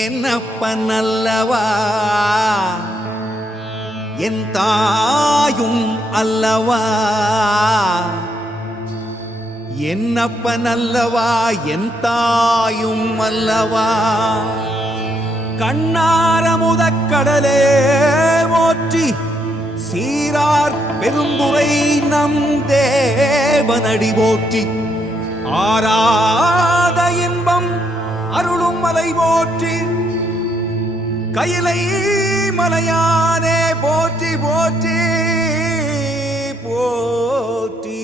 என்னப்பனல்லவா என் தாயும் அல்லவா, என்னப்பனல்லவா என் தாயும் அல்லவா. கண்ணாரமுதக்கடலே போற்றி சீரார் பெரும்புரை நம் தேவனடி போற்றி, ஆராத இன்பம் அருளும் மலை போற்றி, கையிலை மலையானே போற்றி போற்றி போற்றி.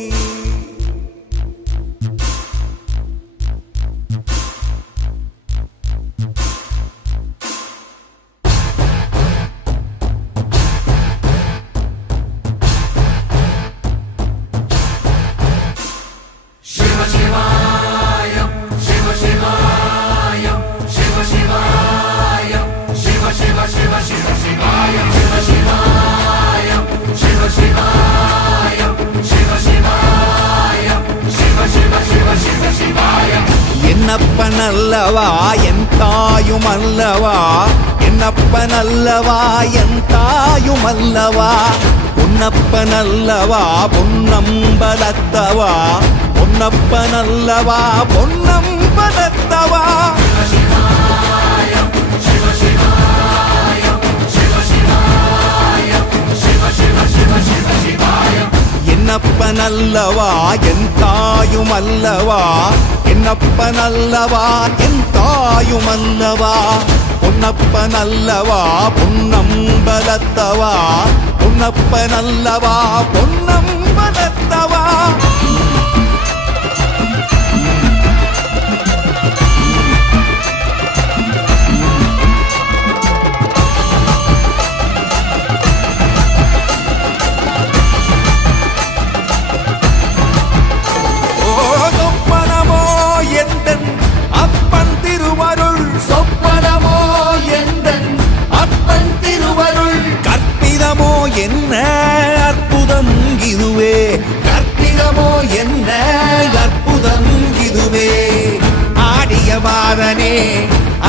சிவ சிவாயம் சிவ சிவாயம் சிவ சிவாயம் சிவ சிவ சிவ சிவ சிவாயம் சிவ சிவாயம் சிவ சிவாயம் சிவ சிவாயம் சிவ சிவ சிவ சிவ சிவாயம். என்னப்பனல்லவா என் தாயும் அல்லவா, என்னப்பனல்லவா என் தாயும் அல்லவா, பொன்னப்பனல்லவா பொன்னம்பலத்தவா, பொன்னப்பனல்லவா பொன்னம்பலத்தவா. என்னப்பனல்லவா என் தாயும் அல்லவா, என்னப்பனல்லவா என் தாயும் அல்லவா, பொன்னப்பனல்லவா பொன்னம்பலத்தவா, பொன்னப்பனல்லவா பொன்னம்பலத்தவா. அப்பன் திருவருள் சொப்பனமோ எந்தன் அப்பன் திருவருள், கற்பிதமோ என்ன அற்புதம் இதுவே, கற்பிதமோ என்ன அற்புதம் இதுவே. ஆடிய மாதனே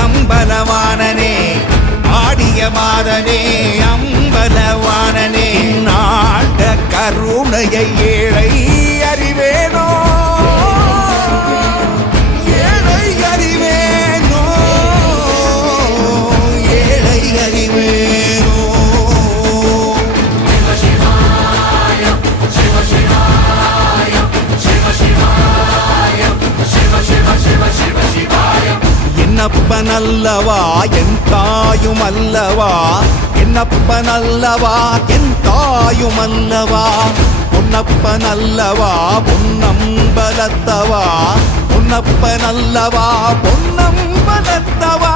அம்பலவானனே, ஆடிய மாதனே அம்பலவானனே, நாட கருணையை ஏழை அறிவேனோ, என்னப்பனல்லவா என் தாயும் அல்லவா, என்னப்பனல்லவா என் தாயும் அல்லவா, பொன்னப்பனல்லவா பொன்னம்பலத்தவா, பொன்னப்பனல்லவா பொன்னம்பலத்தவா.